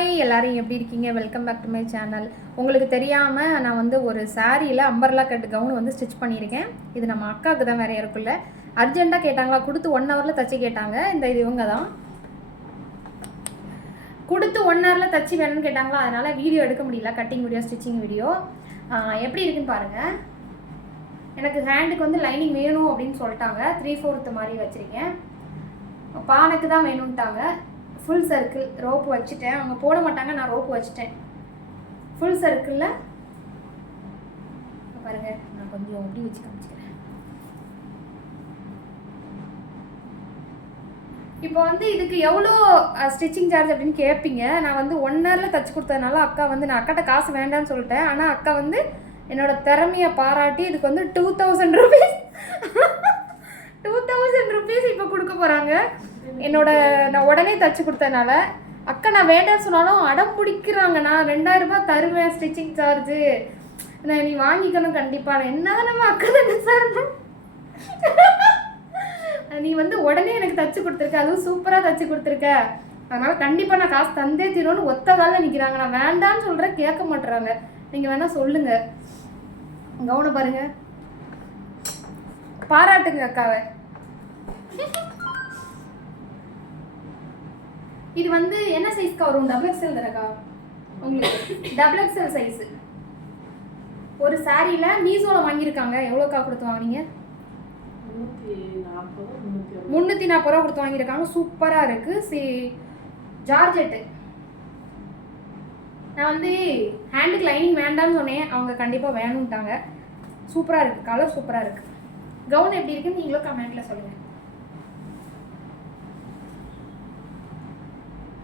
Hi எல்லாரும் எப்படி இருக்கீங்க? Welcome back to my channel. உங்களுக்கு தெரியாமல் நான் வந்து ஒரு சாரியில் அம்பர்லா கட் கவுன் வந்து ஸ்டிச் பண்ணியிருக்கேன். இது நம்ம அக்காவுக்கு தான், வேறு யாருக்குள்ள. அர்ஜென்ட்டாக கேட்டாங்களா, கொடுத்து 1 ஹவரில் தச்சு கேட்டாங்க. இது இவங்க தான் கொடுத்து 1 ஹவரில் தச்சு வேணும்னு கேட்டாங்களா, அதனால் வீடியோ எடுக்க முடியல. கட்டிங் வீடியோ, ஸ்டிச்சிங் வீடியோ எப்படி இருக்குன்னு பாருங்கள். எனக்கு ஹேண்டுக்கு வந்து லைனிங் வேணும் அப்படின்னு சொல்லிட்டாங்க. 3/4 மாதிரி வச்சுருக்கேன். பானைக்கு தான் வேணும்ட்டாங்க. ஃபுல் சர்க்கிள் ரோப்பு வச்சுட்டேன். அவங்க போட மாட்டாங்க, நான் ரோப்பு வச்சுட்டேன். ஃபுல் சர்க்கிளில் பாருங்கள், நான் கொஞ்சம் அப்படி வச்சு காமிச்சிக்கிறேன். இப்போ வந்து இதுக்கு எவ்வளோ ஸ்டிச்சிங் சார்ஜ் அப்படின்னு கேட்பீங்க. நான் வந்து 1 ஹவரில் தச்சு கொடுத்ததுனால அக்கா வந்து, நான் அக்காட்ட காசு வேண்டான்னு சொல்லிட்டேன். ஆனால் அக்கா வந்து என்னோட திறமையை பாராட்டி இதுக்கு வந்து 2000 ரூபீஸ் 2000 ரூபீஸ் இப்போ கொடுக்க போகிறாங்க. நான் உடனே தச்சு கொடுத்ததுனால அக்கா நான் வேண்டாம்னு சொன்னாலும் அடம் பிடிக்கிறாங்க. நான் 2000 ரூபாய் தருவேன் ஸ்டிச்சிங் சார்ஜு, நான் நீ வாங்கிக்கணும் கண்டிப்பாக. என்ன நம்ம அக்கா தானே சார், நீ வந்து உடனே எனக்கு தச்சு கொடுத்துருக்க, அதுவும் சூப்பராக தச்சு கொடுத்துருக்க, அதனால் கண்டிப்பாக நான் காசு தந்தே தீரும்னு ஒத்த காலில் நிற்கிறாங்க. நான் வேண்டான்னு சொல்கிறேன், கேட்க மாட்டுறாங்க. நீங்கள் வேணால் சொல்லுங்கள். கவனம் பாருங்கள், பாராட்டுங்க அக்காவை. இது வந்து என்ன சைஸ்க்கா வரும்? XXL தானக்கா உங்களுக்கு? XXL size. ஒரு சாரியில் மீஷோவில் வாங்கியிருக்காங்க. எவ்வளோக்கா கொடுத்து வாங்கினீங்க? 340 ரூபா கொடுத்து வாங்கியிருக்காங்க. சூப்பராக இருக்குது. ஜார்ஜெட்டு. நான் வந்து ஹேண்டுக்கு லைனிங் வேண்டான்னு சொன்னேன், அவங்க கண்டிப்பாக வேணும்ட்டாங்க. சூப்பராக இருக்குது, கலர் சூப்பராக இருக்குது. கவுன் எப்படி இருக்குன்னு நீங்களும் கமெண்ட்டில் சொல்லுங்கள்.